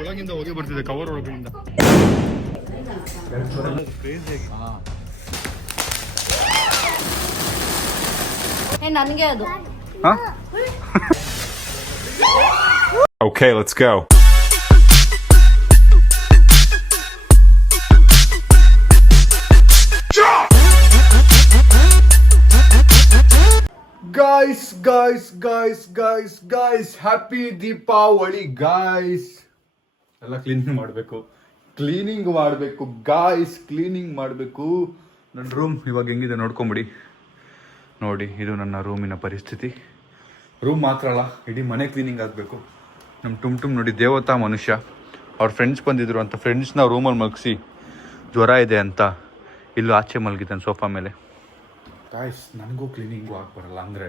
ಒಳಗಿಂದ ಹೊಗೆ ಬರ್ತಿದೆ ಕವರ್ ಒಳಗಿಂದ. ನನಗೆ ಅದು. Okay, let's go. Guys, happy Deepavali guys. ಎಲ್ಲ ಕ್ಲೀನಿಂಗ್ ಮಾಡಬೇಕು ನನ್ನ ರೂಮ್ ಇವಾಗ ಹೆಂಗಿದೆ ನೋಡ್ಕೊಂಬಿಡಿ. ನೋಡಿ, ಇದು ನನ್ನ ರೂಮಿನ ಪರಿಸ್ಥಿತಿ. ರೂಮ್ ಮಾತ್ರ ಅಲ್ಲ, ಇಡೀ ಮನೆ ಕ್ಲೀನಿಂಗ್ ಆಗಬೇಕು. ನಮ್ಮ ಟುಮ್ ನೋಡಿ, ದೇವತಾ ಮನುಷ್ಯ. ಅವ್ರ ಫ್ರೆಂಡ್ಸ್ ಬಂದಿದ್ರು ಅಂತ ಫ್ರೆಂಡ್ಸ್ನ ರೂಮಲ್ಲಿ ಮಲಗಿಸಿ ಜ್ವರ ಇದೆ ಅಂತ ಇಲ್ಲೂ ಆಚೆ ಮಲಗಿದ್ದಾನೆ ಸೋಫಾ ಮೇಲೆ. ಗಾಯ್ಸ್, ನನಗೂ ಕ್ಲೀನಿಂಗು ಬರಲ್ಲ. ಅಂದರೆ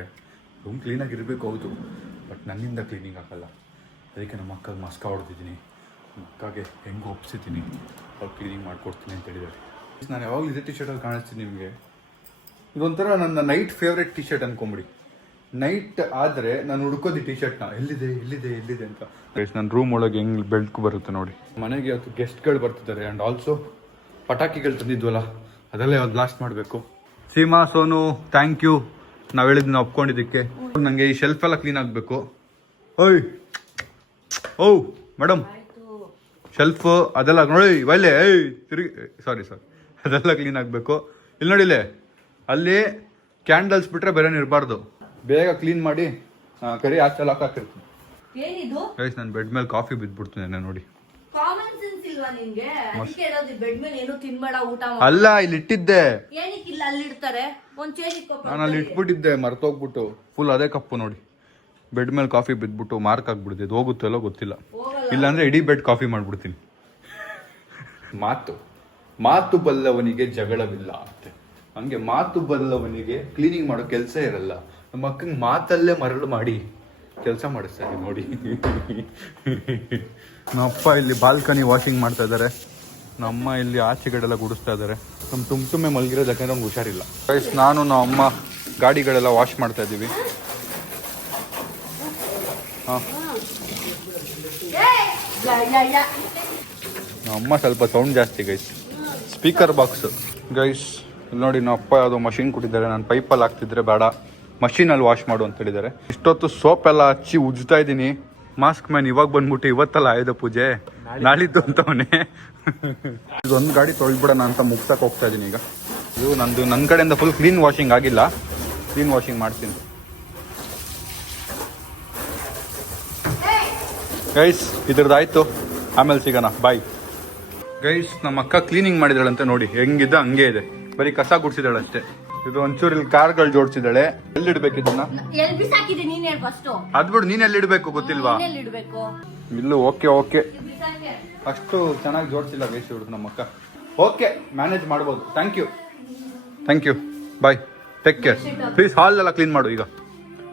ರೂಮ್ ಕ್ಲೀನಾಗಿರಬೇಕು ಹೌದು, ಬಟ್ ನನ್ನಿಂದ ಕ್ಲೀನಿಂಗ್ ಆಗಲ್ಲ. ಅದಕ್ಕೆ ನಮ್ಮ ಅಕ್ಕಗೆ ಮಸ್ಕ ಹೊಡೆದಿದ್ದೀನಿ. ನಮ್ಮ ಅಕ್ಕಗೆ ಹೆಂಗೆ ಒಪ್ಸಿದ್ದೀನಿ, ಅವ್ರು ಕ್ಲೀನಿಂಗ್ ಮಾಡಿಕೊಡ್ತೀನಿ ಅಂತ ಹೇಳಿದ್ದಾರೆ. ನಾನು ಯಾವಾಗಲೂ ಇದೇ ಟಿ ಶರ್ಟಲ್ಲಿ ಕಾಣಿಸ್ತೀನಿ ನಿಮಗೆ. ಇದೊಂಥರ ನನ್ನ ನೈಟ್ ಫೇವ್ರೆಟ್ ಟಿ ಶರ್ಟ್ ಅಂದ್ಕೊಂಬಿಡಿ. ನೈಟ್ ಆದರೆ ನಾನು ಹುಡ್ಕೋದು ಟಿ ಶರ್ಟ್ನ ಎಲ್ಲಿದೆ ಅಂತ. ನನ್ನ ರೂಮ್ ಒಳಗೆ ಹೆಂಗೆ ಬೆಳಕು ಬರುತ್ತೆ ನೋಡಿ. ಮನೆಗೆ ಇವತ್ತು ಗೆಸ್ಟ್ಗಳು ಬರ್ತಿದ್ದಾರೆ. ಆ್ಯಂಡ್ ಆಲ್ಸೋ ಪಟಾಕಿಗಳು ತಂದಿದ್ವಲ್ಲ, ಅದೆಲ್ಲ ಯಾವ್ದು ಬ್ಲಾಸ್ಟ್ ಮಾಡಬೇಕು. ಸೀಮಾ, ಸೋನು, ಥ್ಯಾಂಕ್ ಯು ನಾವು ಹೇಳಿದ್ನ ಒಪ್ಕೊಂಡಿದ್ದಕ್ಕೆ. ನನಗೆ ಈ ಶೆಲ್ಫ್ ಎಲ್ಲ ಕ್ಲೀನ್ ಆಗಬೇಕು. ಓ ಮೇಡಮ್, ಶೆಲ್ಫ್ ಅದೆಲ್ಲ ನೋಡಿ ಒಳ್ಳೆ ಸಾರಿ ಅದೆಲ್ಲ ಕ್ಲೀನ್ ಆಗಬೇಕು. ಇಲ್ಲಿ ನೋಡಿಲೆ, ಅಲ್ಲಿ ಕ್ಯಾಂಡಲ್ಸ್ ಬಿಟ್ರೆ ಬೇರೆ ಇರಬಾರ್ದು. ಬೇಗ ಕ್ಲೀನ್ ಮಾಡಿ ಕರಿ ಆಚೆಲ್ಲ ಹಾಕಿರ್ತೀನಿ. ಗೈಸ್, ನಾನು ಬೆಡ್ ಮೇಲೆ ಕಾಫಿ ಬಿದ್ದುಬಿಡ್ತೀನಿ ನೋಡಿ. ಅಲ್ಲ, ಇಲ್ಲಿ ಇಟ್ಟಿದ್ದೆ. ನಾನು ಅಲ್ಲಿ ಇಟ್ಬಿಟ್ಟಿದ್ದೆ, ಮರ್ತೋಗ್ಬಿಟ್ಟು. ಫುಲ್ ಅದೇ ಕಪ್ಪು ನೋಡಿ. ಬೆಡ್ ಮೇಲೆ ಕಾಫಿ ಬಿದ್ಬಿಟ್ಟು ಮಾರ್ಕ್ ಆಗ್ಬಿಡ್ತಿದೆ. ಇದು ಹೋಗುತ್ತೋ ಎಲ್ಲೋ ಗೊತ್ತಿಲ್ಲ. ಇಲ್ಲಾಂದ್ರೆ ಇಡೀ ಬೆಡ್ ಕಾಫಿ ಮಾಡ್ಬಿಡ್ತೀನಿ. ಮಾತು ಬಲ್ಲವನಿಗೆ ಜಗಳವಿಲ್ಲ ಅಂತೆ. ಹಂಗೆ ಮಾತು ಬಲ್ಲವನಿಗೆ ಕ್ಲೀನಿಂಗ್ ಮಾಡೋ ಕೆಲಸ ಇರಲ್ಲ. ನಮ್ಮ ಅಕ್ಕಂಗೆ ಮಾತಲ್ಲೇ ಮರಳು ಮಾಡಿ ಕೆಲಸ ಮಾಡಿಸ್ತಾರೆ ನೋಡಿ. ನಮ್ಮಪ್ಪ ಇಲ್ಲಿ ಬಾಲ್ಕನಿ ವಾಷಿಂಗ್ ಮಾಡ್ತಾ ಇದ್ದಾರೆ. ನಮ್ಮ ಇಲ್ಲಿ ಆಚೆಗಡೆಲ್ಲ ಗುಡಿಸ್ತಾ ಇದ್ದಾರೆ. ನಮ್ಮ ತುಂಬೆ ಮಲಗಿರೋದು ಯಾಕಂದ್ರೆ ಅವ್ನಿಗೆ ಹುಷಾರಿಲ್ಲ. ನಾನು ನಮ್ಮ ಅಮ್ಮ ಗಾಡಿಗಳೆಲ್ಲ ವಾಶ್ ಮಾಡ್ತಾ ಇದ್ದೀವಿ. ನಮ್ಮ ಅಮ್ಮ ಸ್ವಲ್ಪ ಸೌಂಡ್ ಜಾಸ್ತಿ ಗೈಸ್. Speaker box guys. ಇಲ್ಲಿ ನೋಡಿ, ನಮ್ಮ ಅಪ್ಪ ಯಾವುದೋ ಮಷಿನ್ ಕೊಟ್ಟಿದ್ದಾರೆ. ನಾನು ಪೈಪಲ್ಲಿ ಹಾಕ್ತಿದ್ರೆ ಬೇಡ, ಮಷೀನಲ್ಲಿ ವಾಶ್ ಮಾಡು ಅಂತ ಹೇಳಿದ್ದಾರೆ. ಇಷ್ಟೊತ್ತು ಸೋಪ್ ಎಲ್ಲ ಹಚ್ಚಿ ಉಜ್ತಾ ಇದ್ದೀನಿ. ಮಾಸ್ಕ್ ಮ್ಯಾನ್ ಇವಾಗ ಬಂದ್ಬಿಟ್ಟು ಇವತ್ತಲ್ಲ ಆಯುಧ ಪೂಜೆ, ನಾಳಿದ್ದು ಅಂತವನೇ. ಇದೊಂದು ಗಾಡಿ ತೊಳ್ಬಿಡೋಣ ಅಂತ ಮುಗ್ಸಕ್ಕೆ ಹೋಗ್ತಾ ಇದ್ದೀನಿ ಈಗ. ಇದು ನನ್ನ ಕಡೆಯಿಂದ ಫುಲ್ ಕ್ಲೀನ್ ವಾಷಿಂಗ್ ಆಗಿಲ್ಲ. ಕ್ಲೀನ್ ವಾಷಿಂಗ್ ಮಾಡ್ತೀನಿ ಗೈಸ್. ಇದ್ರದ್ದಾಯ್ತು, ಆಮೇಲೆ ಸಿಗೋಣ, ಬಾಯ್ ಗೈಸ್. ನಮ್ಮ ಅಕ್ಕ ಕ್ಲೀನಿಂಗ್ ಮಾಡಿದಾಳಂತೆ ನೋಡಿ. ಹೆಂಗಿದ್ದ ಹಂಗೆ ಇದೆ, ಬರೀ ಕಸ ಗುಡ್ಸಿದಾಳೆ ಅಷ್ಟೇ. ಇದು ಒಂಚೂರು ಇಲ್ಲಿ ಕಾರ್ಗಳು ಜೋಡಿಸಿದಾಳೆ. ಎಲ್ಲಿಡ್ಬೇಕು ಇದನ್ನ? ಅದ್ಬಿಡು, ನೀನ್ ಎಲ್ಲಿಡ್ಬೇಕು ಗೊತ್ತಿಲ್ವಾ? ಇಲ್ಲೂ ಓಕೆ ಅಷ್ಟು ಚೆನ್ನಾಗಿ ಜೋಡಿಸಿಲ್ಲ ಗೈಸ್ ಇವ್ರು ನಮ್ಮ ಅಕ್ಕ. ಓಕೆ, ಮ್ಯಾನೇಜ್ ಮಾಡ್ಬೋದು. Thank you bye, take care. Please hall ಎಲ್ಲ ಕ್ಲೀನ್ ಮಾಡು ಈಗ.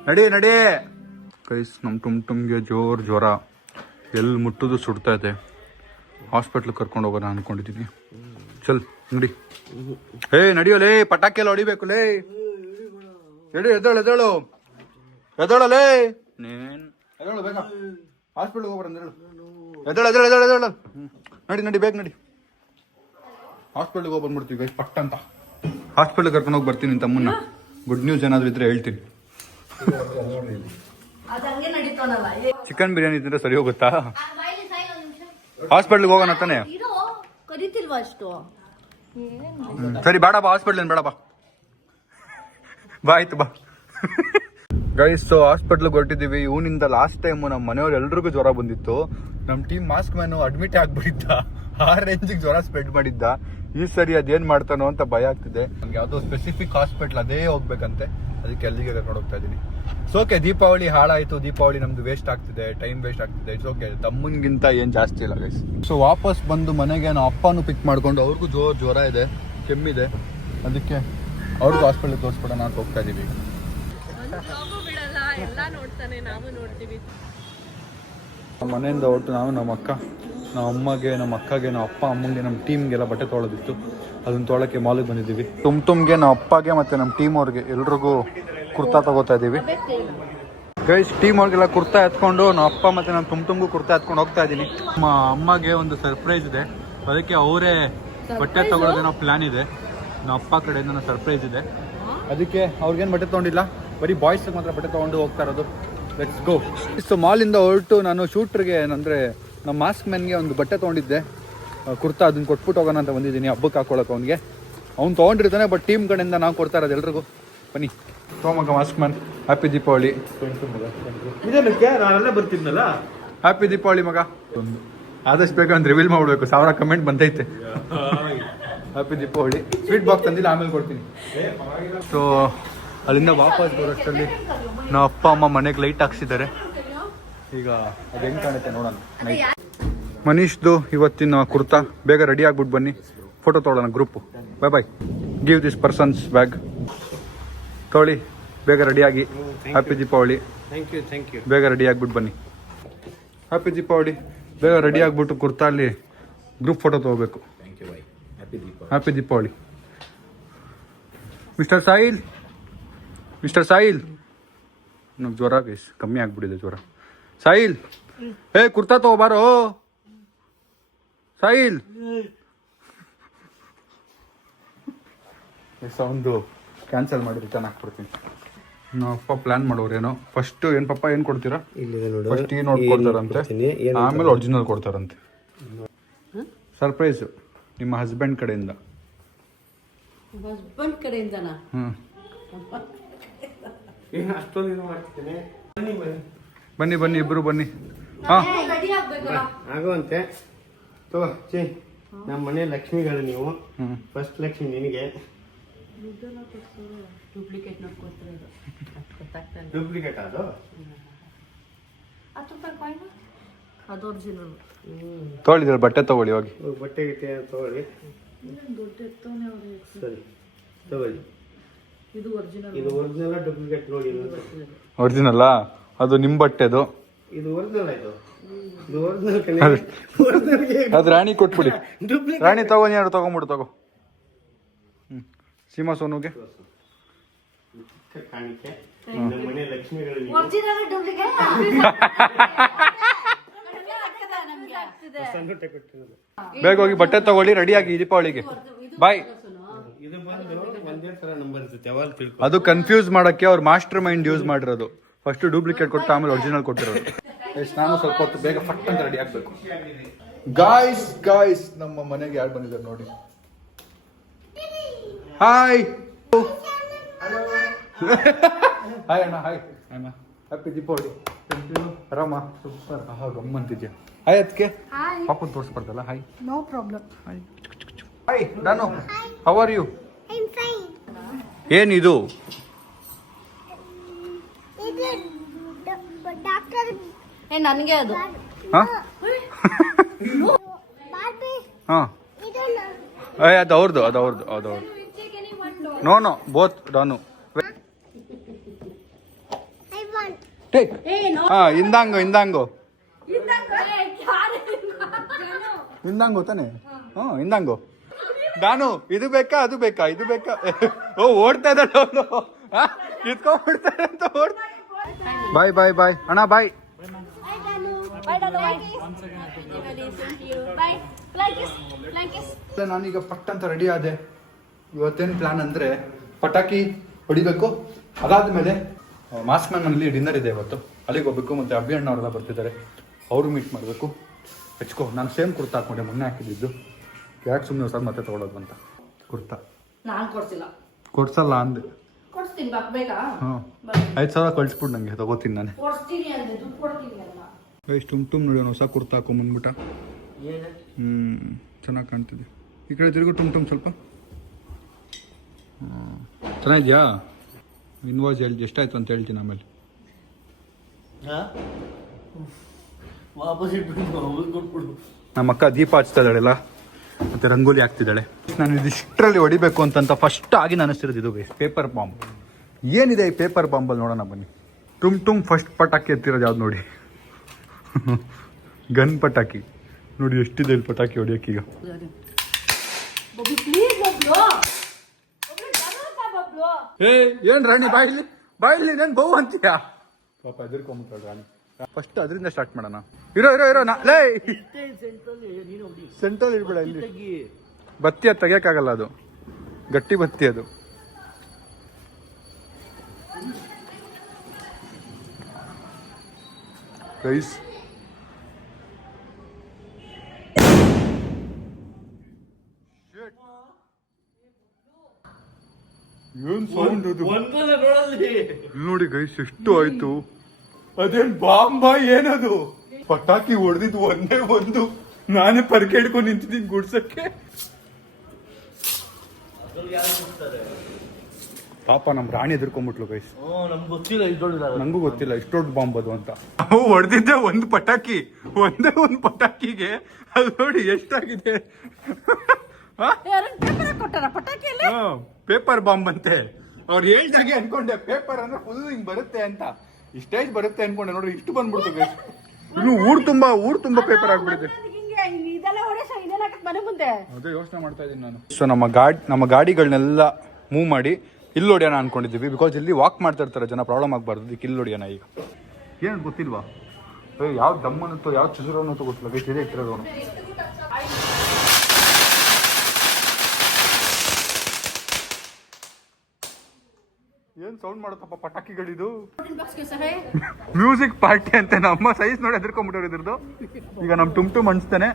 ನಡಿ ಗೈಸ್. ನಮ್ಮ ಟುಮ್ಗೆ ಜ್ವರ ಎಲ್ಲಿ ಮುಟ್ಟುದು ಸುಡ್ತಾ ಇದೆ. ಹಾಸ್ಪಿಟ್ಲ್ ಕರ್ಕೊಂಡು ಹೋಗೋಣ ಅನ್ಕೊಂಡಿದ್ದೀನಿ. ಚಲ್ ನಡಿ. ನಡಿಯೋಲೇ, ಪಟಾಕಿ ಎಲ್ಲ ಹೊಡಿಬೇಕು ಲೇ. ಎದ್ದೇಳಲೇ ಎದ್ದೇಳು ಬೇಗ. ಹಾಸ್ಪಿಟ್ಲ್ಗೆ ಹೋಗ್ಬಾರ. ಎದ್ದೇಳು. ನಡಿ ಬೇಗ ನಡಿ. ಹಾಸ್ಪಿಟ್ಲ್ಗೆ ಹೋಗಿ ಬಂದ್ಬಿಡ್ತೀವಿ ಗೈಸ್ ಪಟ್ ಅಂತ. ಹಾಸ್ಪಿಟ್ಲ್ ಕರ್ಕೊಂಡು ಹೋಗಿ ಬರ್ತೀನಿ ನಿನ್ನ ತಮ್ಮನ್ನ. ಗುಡ್ ನ್ಯೂಸ್ ಏನಾದ್ರು ಇದ್ರೆ ಹೇಳ್ತೀನಿ. ಚಿಕನ್ ಬಿರಿಯಾನಿ ತಿಂದ್ರೆ ಸರಿ ಹೋಗುತ್ತಾ? ಹಾಸ್ಪಿಟ್ಲ್ಗೆ ಹೋಗೋಣ ತಾನೆ? ಸರಿ ಬೇಡ ಬಾ, ಹಾಸ್ಪಿಟ್ಲ್ ಬೇಡ ಬಾ ಆಯ್ತು ಬಾ. ಗೈಸ್, ಹಾಸ್ಪಿಟ್ಲ್ಗೆ ಹೊರಟಿದ್ದೀವಿ. ಇವನಿಂದ ಲಾಸ್ಟ್ ಟೈಮ್ ನಮ್ಮ ಮನೆಯವ್ರು ಎಲ್ರಿಗೂ ಜ್ವರ ಬಂದಿತ್ತು. ನಮ್ಮ ಟೀಮ್ ಮಾಸ್ಕ್ ಮ್ಯಾನು ಅಡ್ಮಿಟ್ ಆಗ್ಬಿಟ್ಟಿದ್ದ. ಆ ರೇಂಜಿಗೆ ಜ್ವರ ಸ್ಪ್ರೆಡ್ ಮಾಡಿದ್ದ. ಈ ಸರಿ ಅದೇನ್ ಮಾಡ್ತಾನೋ ಅಂತ ಭಯ ಆಗ್ತಿದೆ. ನಮ್ಗೆ ಯಾವ್ದೋ ಸ್ಪೆಸಿಫಿಕ್ ಹಾಸ್ಪಿಟ್ಲ್ ಅದೇ ಹೋಗ್ಬೇಕಂತೆ. ಅದಕ್ಕೆ ಅಲ್ಲಿಗೆ ಕರ್ಕೊಂಡು ಹೋಗ್ತಾ ಇದೀನಿ. ಓಕೆ, ದೀಪಾವಳಿ ಹಾಳಾಯ್ತು. ದೀಪಾವಳಿ ನಮ್ದು ವೇಸ್ಟ್ ಆಗ್ತಿದೆ, ಟೈಮ್ ವೇಸ್ಟ್ ಆಗ್ತಿದೆ. ಇಟ್ಸ್ ಓಕೆ, ತಮ್ಮನ್ಗಿಂತ ಏನ್ ಜಾಸ್ತಿ ಇಲ್ಲ ಗೈಸ್. ಸೊ ವಾಪಸ್ ಬಂದು ಮನೆಗೆ ನಾವು ಅಪ್ಪನೂ ಪಿಕ್ ಮಾಡ್ಕೊಂಡು, ಅವ್ರಿಗೂ ಜ್ವರ ಇದೆ, ಕೆಮ್ಮಿದೆ. ಅದಕ್ಕೆ ಅವ್ರಿಗೂ ಹಾಸ್ಪಿಟ್ಲಿಗೆ ತೋರಿಸ್ಬಿಡೋಣ ಅಂತ ಹೋಗ್ತಾ ಇದೀವಿ. ಮನೆಯಿಂದ ಹೊರಟು ನಾವು ನಮ್ಮ ಅಕ್ಕ, ನಮ್ಮ ಅಮ್ಮಗೆ, ನಮ್ಮ ಅಕ್ಕಗೆ, ನಮ್ಮ ಅಪ್ಪ ಅಮ್ಮಂಗೆ, ನಮ್ಮ ಟೀಮ್ಗೆಲ್ಲ ಬಟ್ಟೆ ತೊಗೊಳೋದಿತ್ತು. ಅದನ್ನ ತೊಗೊಳಕ್ಕೆ ಮಾಲಿಗೆ ಬಂದಿದ್ದೀವಿ. ಟುಮ್ಗೆ, ನಮ್ಮ ಅಪ್ಪಗೆ ಮತ್ತು ನಮ್ಮ ಟೀಮ್ ಅವ್ರಿಗೆ ಎಲ್ರಿಗೂ ಕುರ್ತಾ ತಗೋತಾ ಇದ್ದೀವಿ. ಗೈಸ್ ಟೀಮ್ ಅವ್ರಿಗೆಲ್ಲ ಕುರ್ತಾ ಎತ್ಕೊಂಡು ನಮ್ಮ ಅಪ್ಪ ಮತ್ತು ನಾನು ತುಂಬ್ಗೂ ಕುರ್ತಾ ಎತ್ಕೊಂಡು ಹೋಗ್ತಾ ಇದ್ದೀನಿ. ನಮ್ಮ ಅಮ್ಮಗೆ ಒಂದು ಸರ್ಪ್ರೈಸ್ ಇದೆ, ಅದಕ್ಕೆ ಅವರೇ ಬಟ್ಟೆ ತಗೊಳ್ಳೋದೇನೋ ಪ್ಲ್ಯಾನ್ ಇದೆ. ನಮ್ಮ ಅಪ್ಪ ಕಡೆಯಿಂದ ಸರ್ಪ್ರೈಸ್ ಇದೆ, ಅದಕ್ಕೆ ಅವ್ರಿಗೇನು ಬಟ್ಟೆ ತೊಗೊಂಡಿಲ್ಲ, ಬರೀ ಬಾಯ್ಸ್ಗೆ ಮಾತ್ರ ಬಟ್ಟೆ ತೊಗೊಂಡು ಹೋಗ್ತಾ ಇರೋದು. Let's go. ಇಷ್ಟು ಮಾಲಿಂದ ಹೊರಟು ನಾನು ಶೂಟ್ರಿಗೆ ಅಂದರೆ ನಮ್ಮ ಮಾಸ್ಕ್ ಮ್ಯಾನ್ಗೆ ಒಂದು ಬಟ್ಟೆ ತೊಗೊಂಡಿದ್ದೆ, ಕುರ್ತಾ, ಅದನ್ನ ಕೊಟ್ಬಿಟ್ಟು ಹೋಗೋಣ ಅಂತ ಬಂದಿದ್ದೀನಿ ಹಬ್ಬಕ್ಕೆ ಹಾಕೊಳ್ಳೋಕೆ. ಅವ್ನಿಗೆ ಅವ್ನು ತೊಗೊಂಡಿರ್ತಾನೆ, ಬಟ್ ಟೀಮ್ ಕಡೆಯಿಂದ ನಾವು ಕೊಡ್ತಾ ಇರೋದು ಎಲ್ರಿಗೂ. ಬನ್ನಿ ತಗೊಂಬ ಮಾಸ್ಕ್ ಮ್ಯಾನ್. ಹ್ಯಾಪಿ ದೀಪಾವಳಿ. ನಾನೆಲ್ಲ ಬರ್ತಿದ್ನಲ್ಲ. ಹ್ಯಾಪಿ ದೀಪಾವಳಿ ಮಗ. ಆದಷ್ಟು ಬೇಗ ಒಂದು ರಿವೀಲ್ ಮಾಡಬೇಕು, 1000 ಕಮೆಂಟ್ ಬಂದೈತೆ. ಹ್ಯಾಪಿ ದೀಪಾವಳಿ. ಸ್ವೀಟ್ ಬಾಕ್ಸ್ ತಂದಿಲ್ಲ, ಆಮೇಲೆ ಕೊಡ್ತೀನಿ. ಸೊ ಅಲ್ಲಿಂದ ವಾಪಸ್ ಬರೋಷ್ಟರಲ್ಲಿ ನಮ್ಮ ಅಪ್ಪ ಅಮ್ಮ ಮನೆಗೆ ಲೈಟ್ ಹಾಕ್ಸಿದ್ದಾರೆ. ಈಗ ಅದು ಹೆಂಗೆ ಕಾಣುತ್ತೆ ನೋಡೋಣ. ಮನೀಶ್ದು ಇವತ್ತಿನ ಕುರ್ತಾ. ಬೇಗ ರೆಡಿ ಆಗ್ಬಿಟ್ಟು ಬನ್ನಿ, ಫೋಟೋ ತೊಗೊಳ್ಳೋಣ group. Bye bye. Give this persons bag. ತೊಗೊಳ್ಳಿ, ಬೇಗ ರೆಡಿಯಾಗಿ. ಹ್ಯಾಪಿ ದೀಪಾವಳಿ. Thank you. ಬೇಗ ರೆಡಿ ಆಗ್ಬಿಟ್ಟು ಬನ್ನಿ. ಹ್ಯಾಪಿ ದೀಪಾವಳಿ. ಬೇಗ ರೆಡಿ ಆಗ್ಬಿಟ್ಟು ಕುರ್ತಾಲ್ಲಿ ಗ್ರೂಪ್ ಫೋಟೋ ತೊಗೋಬೇಕು. Happy Deepavali. Mister Sahil, mister Sahil, ನನಗೆ ಜ್ವರ ಗೈಸ್, ಕಮ್ಮಿ ಆಗ್ಬಿಟ್ಟಿದೆ ಜ್ವರ. ಸಾಹಿಲ್, ಏ ಕುರ್ತಾ ತಗೋಬಾರೋ ಸಾಹಿಲ್. ಸೌಂಡು ಕ್ಯಾನ್ಸಲ್ ಮಾಡಿ ರಿಟರ್ನ್ ಹಾಕ್ಬಿಡ್ತೀನಿ. ನಮ್ಮ ಅಪ್ಪ ಪ್ಲಾನ್ ಮಾಡೋರೇನೋ. ಫಸ್ಟ್ ಏನು ಪಪ್ಪ ಏನು ಕೊಡ್ತೀರಾ? ಫಸ್ಟ್ ಈ ನೋಟ್ ಕೊಡ್ತಾರಂತೆ, ಆಮೇಲೆ ಒರಿಜಿನಲ್ ಕೊಡ್ತಾರಂತೆ. ಸರ್ಪ್ರೈಸು ನಿಮ್ಮ ಹಸ್ಬೆಂಡ್ ಕಡೆಯಿಂದ. ಹಸ್ಬೆಂಡ್ ಕಡೆಯಿಂದನಾ? ಅಷ್ಟೊಂದು ಮಾಡ್ತೀನಿ. ಬನ್ನಿ ಬನ್ನಿ ಇಬ್ರು ಬನ್ನಿ. ಹಾಂ ರೆಡಿ ಆಗ್ಬೇಕಲ್ಲ. ಆಗುವಂತೆ ತಗೋ ಚೇ. ನಮ್ಮ ಮನೆ ಲಕ್ಷ್ಮಿಗಳು ನೀವು. ಫಸ್ಟ್ ಲಕ್ಷ್ಮಿ ನಿನಗೆ. ಡೂಪ್ಲಿಕೇಟ್ ನೋಡ್ಕೊಡ್ತಾರೆ. ಡೂಪ್ಲಿಕೇಟ್ ಅದು ಅದು ಒರಿಜಿನಲ್. ತೊಗೊಳ್ಳಿದ್ರೆ ಬಟ್ಟೆ ತಗೊಳ್ಳಿ ಹೋಗಿ. ಬಟ್ಟೆ ಗಿಟ್ಟೆ ತಗೊಳ್ಳಿ. ಸರಿ ತಗೊಳ್ಳಿ. ಇದು ಒರಿಜಿನಲ್. ಇದು ಒರಿಜಿನಲ್ ಡೂಪ್ಲಿಕೇಟ್ ನೋಡಿ. ಒರಿಜಿನಲ್ಲಾ? ಅದು ನಿಮ್ಮ ಬಟ್ಟೆದು. ಇದು ಒರಿಜಿನಲ್ ಆಯ್ತು. ಇದು ಒರಿಜಿನಲ್. ಅದು ರಾಣಿ ಕೊಟ್ಬಿಡಿ. ರಾಣಿ ತಗೊಂಡು ಯಾರು ತಗೊಂಬಿಡು ತಗೋ. ಸೀಮಾ ಸೋನುಗೆ ಕಾಣಿಕೆ. ನಮ್ಮ ಮನೆ ಲಕ್ಷ್ಮಿಗಳು ನೀವು. ಒರಿಜಿನಲ್ ಡೂಪ್ಲಿಕೇಟ್ ಬೇಗ ಹೋಗಿ ಬಟ್ಟೆ ತಗೊಳ್ಳಿ, ರೆಡಿಯಾಗಿ ದೀಪಾವಳಿಗೆ. ಬಾಯ್. ಇದು ಬಂದು ಒಂದೇ ತರ ನಂಬರ್ ಇರುತ್ತೆ, ಯಾವಾಗ ತಿಳ್ಕೊ. ಅದು ಕನ್ಫ್ಯೂಸ್ ಮಾಡಕ್ಕೆ ಅವ್ರು ಮಾಸ್ಟರ್ ಮೈಂಡ್ ಯೂಸ್ ಮಾಡಿರೋದು. ಫಸ್ಟ್ ಡೂಪ್ಲಿಕೇಟ್ ಕೊಟ್ಟು ಆಮೇಲೆ ಒರಿಜಿನಲ್ ಕೊಟ್ಟಿರೋದು. ನಾನು ಸ್ವಲ್ಪ ಹೊತ್ತು ಬೇಗ ಫಟ್ ಅಂತ ರೆಡಿ ಆಗ್ಬೇಕು. ಗಾಯ್ಸ್ ಗಾಯ್ಸ್, ನಮ್ಮ ಮನೆಗೆ ಯಾರು ಬಂದಿದ್ದಾರೆ ನೋಡಿ. ಹಾಯ್ ಹಾಯ್ ಅಣ್ಣ. ಹಾಯ್ ಅಣ್ಣ. ಹ್ಯಾಪಿ ದೀಪಾವಳಿ. ಆರಾಮ? ಸೂಪರ್. ಗಮ್ಮಂತಿದ್ಯಾ? ಹಾಯ್ ಅದಕ್ಕೆ ಪಾಪನ್ ತೋರಿಸ್ಬಾರ್ದಲ್ಲ. Hi. No problem. Hi hi ನಾನು. How are you? ಏನಿದು? ನನಗೆ ಅದು. ಹಾಂ ಹಾಂ, ಅದು ಅವ್ರದ್ದು, ಅದು ಅವ್ರದ್ದು, ಅದು ಅವ್ರದ್ದು. ನೋ ನೋ, ಬೋತ್ ಡಾನು. ಹಾಂ, ಇಂದಾಂಗೋ ಇಂದಾಂಗೋ ಇಂದಾಂಗೋ ತಾನೆ? ಹಾಂ ಇಂದಾಂಗೋ. ಡಾನು, ಇದು ಬೇಕಾ ಅದು ಬೇಕಾ? ಇದು ಬೇಕಾ? ಓ ಓಡ್ತಾ ಇದ್ದಾಳೆ ಅವನು. ಕಿತ್ಕೊಂಡ್ಬಿಡ್ತಾರೆ ಅಂತ ಓಡ್ತಾ. ಬಾಯ್ ಬಾಯ್ ಬಾಯ್ ಅಣ್ಣ, ಬಾಯ್. ನಾನೀಗ ಪಟ್ ಅಂತ ರೆಡಿ ಆದೆ. ಇವತ್ತೇನು ಪ್ಲಾನ್ ಅಂದರೆ ಪಟಾಕಿ ಹೊಡಿಬೇಕು. ಅದಾದಮೇಲೆ ಮಾಸ್ಕ್ ಮ್ಯಾನಲ್ಲಿ ಡಿನ್ನರ್ ಇದೆ ಇವತ್ತು, ಅಲ್ಲಿಗೆ ಹೋಗ್ಬೇಕು. ಮತ್ತು ಅಬ್ಬಿ ಅಣ್ಣವರೆಲ್ಲ ಬರ್ತಿದ್ದಾರೆ, ಅವರು ಮೀಟ್ ಮಾಡಬೇಕು. ಹೆಚ್ಕೋ. ನಾನು ಸೇಮ್ ಕುರ್ತಾ ಹಾಕ್ಕೊಂಡೆ, ಮೊನ್ನೆ ಹಾಕಿದ್ದು. ಯಾಕೆ ಸುಮ್ಮನೆ ಹೊಸ ಮತ್ತೆ ತೊಗೊಳೋದು ಅಂತ ಕುರ್ತಾ. ನಾನು ಕೊಡ್ಸಿಲ್ಲ. ಕೊಡ್ಸಲ್ಲ ಅಂದೆ. ಕೊಡ್ಸ್ತೀನಿ ಬಾ ಬೇಗ. ಹಾಂ 5,000 ಕಳಿಸ್ಬಿಟ್ಟು ನನಗೆ ತಗೋತೀನಿ ನಾನು. ಕೊಡ್ಸ್ತೀನಿ ಅಂದ್ರೆ ದುಡ್ಡು ಕೊಡ್ತೀನಿ ಅಲ್ಲ. ತುಂಬ ನೋಡಿ ಹೊಸ ಕುರ್ತಾ ಹಾಕೊಂಬಂದ್ಬಿಟ್ಟ. ಚೆನ್ನಾಗಿ ಕಾಣ್ತಿದೆ. ಈ ಕಡೆ ತಿರುಗು ಟುಮ್ ಸ್ವಲ್ಪ. ಚೆನ್ನಾಗಿದ್ಯಾ? ಇನ್ವಾಯ್ಸ್ ಹೇಳಿ ಎಷ್ಟಾಯ್ತು ಅಂತ ಹೇಳ್ತೀನಿ ಆಮೇಲೆ. ನಮ್ಮ ಅಕ್ಕ ದೀಪ ಹಚ್ತಾ ಇದ್ದಾಳೆಲ್ಲ, ಮತ್ತು ರಂಗೋಲಿ ಹಾಕ್ತಿದ್ದಾಳೆ. ನಾನು ಇದಿಷ್ಟರಲ್ಲಿ ಹೊಡಿಬೇಕು ಅಂತಂತ ಫಸ್ಟ್ ಆಗಿ ನಾನು ಅನಿಸ್ತಿರೋದು ಇದು ಪೇಪರ್ ಬಾಂಬ್. ಏನಿದೆ ಈ ಪೇಪರ್ ಬಾಂಬಲ್ಲಿ ನೋಡೋಣ ಬನ್ನಿ. ಟುಮ್ ಫಸ್ಟ್ ಪಟಾಕಿ ಎತ್ತಿರೋದು ಯಾವ್ದು ನೋಡಿ. ಗನ್ ಪಟಾಕಿ ನೋಡಿ ಎಷ್ಟಿದೆ ಇಲ್ಲಿ ಪಟಾಕಿ ಹೊಡಿಯೋಕ್ಕೀಗ. ಏ ಏನು ರಾಣಿ ಬಾಯಿಲಿ ಬಾಯಿಲಿ ನಾನು ಬಹು ಅಂತೀಯ? ಪಾಪ ಎದುರ್ಕೊಂಬಿಟ್ಟಾಳ ರಾಣಿ. ಫಸ್ಟ್ ಅದರಿಂದ ಸ್ಟಾರ್ಟ್ ಮಾಡೋಣ. ಇರೋ ಇರೋ ಇರೋ ಲೇ ಸೆಂಟ್ರಲ್ ಇಡ್ಬೇಡ, ಇಲ್ಲಿ ಬತ್ತಿ ಅದು ತೆಗಿಯಕ್ಕಾಗಲ್ಲ, ಅದು ಗಟ್ಟಿ ಬತ್ತಿ ಅದು. ಗೈಸ್ ಏನ್ ಸೌಂಡ್ ಅದು ನೋಡಿ ಗೈಸ್, ಎಷ್ಟು ಆಯ್ತು. ಅದೇನ್ ಬಾಂಬಾ ಏನದು? ಪಟಾಕಿ ಹೊಡೆದಿದ್ದು ಒಂದೇ ಒಂದು, ನಾನೇ ಪರ್ಕೆ ಹಿಡ್ಕೊಂಡು ನಿಂತಿದ್ದೀನಿ ಗುಡ್ಸಕ್ಕೆ. ಪಾಪ ನಮ್ ರಾಣಿ ಎದುರ್ಕೊಂಡ್ಬಿಟ್ಲು ಗೈಸ್. ನಂಗೂ ಗೊತ್ತಿಲ್ಲ ಇಷ್ಟು ದೊಡ್ಡ ಬಾಂಬ್ ಅದು ಅಂತ. ಅವು ಹೊಡೆದಿದ್ದೆ ಒಂದು ಪಟಾಕಿ, ಒಂದೇ ಒಂದು ಪಟಾಕಿಗೆ ಅದು ನೋಡಿ ಎಷ್ಟಾಗಿದೆ. ಪೇಪರ್ ಬಾಂಬ್ ಅಂತೆ. ಅವ್ರು ಹೇಳ್ದಾಗೆ ಅನ್ಕೊಂಡೆ ಪೇಪರ್ ಅಂದ್ರೆ ಫುಲ್ ಹಿಂಗ್ ಬರುತ್ತೆ ಅಂತ, ಇಷ್ಟೇಜ್ ಬರುತ್ತೆ ಅನ್ಕೊಂಡೆ. ನೋಡ್ರಿ ಇಷ್ಟು ಬಂದ್ಬಿಡ್ತು ಗೈಸ್. ಇನ್ನು ಊರ್ ತುಂಬಾ ಪೇಪರ್ ಆಗ್ಬಿಡುತ್ತೆ. ಅದೇ ಯೋಚನೆ ಮಾಡ್ತಾ ಇದ್ದೀನಿ ನಾನು. ಸೊ ನಮ್ಮ ಗಾಡಿಗಳನ್ನೆಲ್ಲ ಮೂವ್ ಮಾಡಿ ಇಲ್ಲಿ ಹೊಡಿಯೋಣ ಅನ್ಕೊಂಡಿದ್ದೀವಿ. ಬಿಕಾಸ್ ಇಲ್ಲಿ ವಾಕ್ ಮಾಡ್ತಾ ಇರ್ತಾರೆ ಜನ, ಪ್ರಾಬ್ಲಮ್ ಆಗಬಾರ್ದು. ಇದಕ್ಕೆ ಇಲ್ಲಿ ಹೊಡಿಯೋಣ. ಈಗ ಏನು ಗೊತ್ತಿಲ್ವಾ ಯಾವ ದಮ್ ಅನ್ನತ್ತೋ ಯಾವ ಚುಸುರು ಅನ್ನತ್ತೋ ಗೊತ್ತಿಲ್ಲ ಗೈಸ್. ಇದೇ ಇಟ್ಟಿರೋದು ಅವನು. ಏನ್ ಸೌಂಡ್ ಮಾಡುತ್ತಪ್ಪ ಪಟಾಕಿಗಳಿದು. ಮ್ಯೂಸಿಕ್ ಪಾರ್ಟಿ ಅಂತ ನಮ್ಮ ಸೈಜ್ ನೋಡಿ ಎದುರ್ಕೊಂಡ್ಬಿಟ್ಟವ್ರು ಇದ್ರದ್ದು. ಈಗ ನಮ್ ಟುಮ್ ಅನ್ಸ್ತಾನೆ.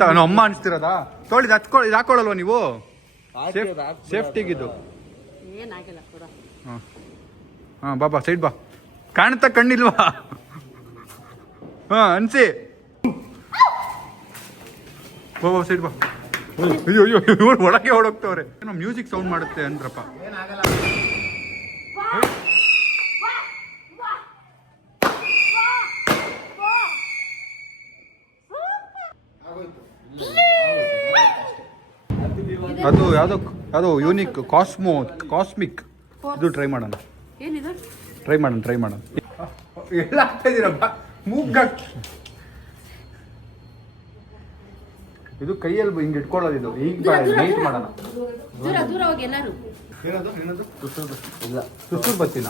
ನಮ್ಮ ಅಮ್ಮ ಅನ್ಸ್ತಿರೋದಾ? ತೊಳಿ ಇದು ಹಾಕೊಳ್ಳಲ್ವಾ ನೀವು? ಸೇಫ್ಟಿಗಿದ್ದು. ಹಾ ಬಾಬಾ ಸೈಡ್ ಬಾ. ಕಾಣುತ್ತಾ ಕಣ್ಣಿಲ್ವಾ? ಹಾ ಅನ್ಸಿ ಬಾಬಾ ಸೈಡ್ ಬಾ. ಅಯ್ಯೋ ಅಯ್ಯೋ ಇವ್ರು ಒಳಗೆ ಓಡೋಗ್ತವ್ರೆ. ಏನೋ ಮ್ಯೂಸಿಕ್ ಸೌಂಡ್ ಮಾಡುತ್ತೆ ಅಂದ್ರಪ್ಪ. ಅದು ಯಾವ್ದೋ ಯೂನಿಕ್ ಕಾಸ್ಮಿಕ್ ಇದು ಟ್ರೈ ಮಾಡೋಣ. ಟ್ರೈ ಮಾಡೋಣ. ಎಲ್ಲ ಆಗ್ತಾ ಇದೀರಪ್ಪ ಮೂಗ್ಗಟ್. ಇದು ಕೈಯಲ್ಲಿ ಹಿಂಗೆ ಇಟ್ಕೊಳ್ಳೋದು. ಇದು ಈಗ ನೈಟ್ ಮಾಡೋಣ. ಸುಸೂರ್ ಬತ್ತಿನ